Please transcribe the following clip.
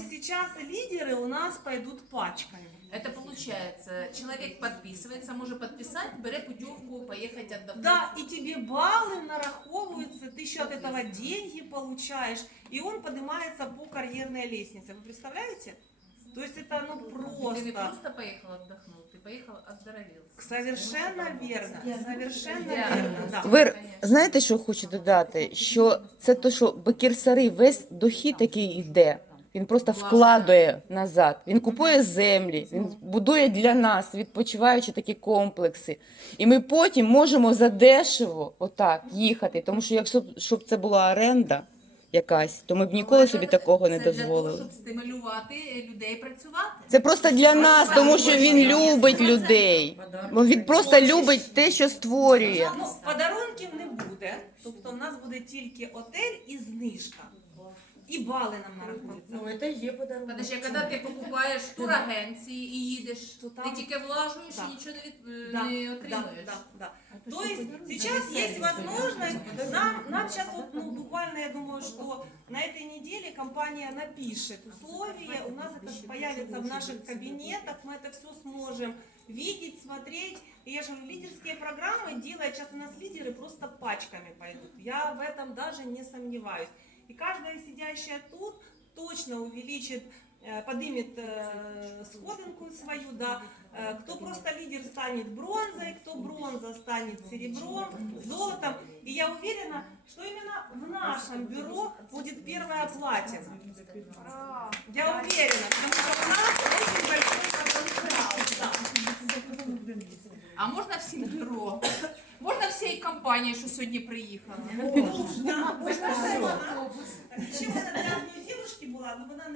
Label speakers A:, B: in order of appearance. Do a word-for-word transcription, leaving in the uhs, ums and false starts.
A: сейчас лидеры у нас пойдут пачками.
B: Это получается, человек подписывается, может подписать, берет путевку, поехать отдохнуть.
A: Да, и тебе баллы нараховываются, ты еще от этого деньги получаешь, и он поднимается по карьерной лестнице. Вы представляете? То есть это ну
B: Ты не
A: просто...
B: просто поехал отдохнул, ты поехал оздоровился.
A: Совершенно верно, совершенно верно. Да.
C: Ви знаєте, що хочу додати? Що це то, що Бекір-Сари, весь дохід, який йде, він просто вкладує назад. Він купує землі, він будує для нас, відпочиваючи такі комплекси. І ми потім можемо задешево отак їхати. Тому що якщо щоб це була оренда якась, то ми б ніколи собі такого не
B: Це для того,
C: дозволили.
B: щоб стимулювати людей працювати.
C: Це просто для нас, тому що він любить людей. Бо він просто любить те, що створює.
A: Ну, подарунків не буде, тобто в нас буде тільки отель і знижка. І бали нам нарахуються.
D: Ну, это и есть подарок.
B: Подожди, а коли ти покупаєш турагенції і їдеш,
A: То
B: ти
A: там-
B: тільки влажуєш
A: Да.
B: і нічого не, від...
A: Да,
B: не
A: да,
B: отримуєш.
A: да, да. То есть сейчас есть возможность, нам, нам сейчас вот, ну, буквально, я думаю, что на этой неделе компания напишет условия, у нас это появится в наших кабинетах, мы это все сможем видеть, смотреть. И я же говорю, лидерские программы делают, сейчас у нас лидеры просто пачками пойдут, я в этом даже не сомневаюсь. И каждая сидящая тут точно увеличит, э, поднимет э, сходинку свою, да. Э, Кто просто лидер станет бронзой, кто бронза станет серебром, золотом. И я уверена, что именно в нашем бюро будет первая платина. Я уверена, потому что у нас очень большой потенциал. Да.
B: А можна всім бюро? Можна всієї компанії, що сьогодні приїхала?
A: Можна. Можна все. Чим вона для одної дівчинки була, ну вона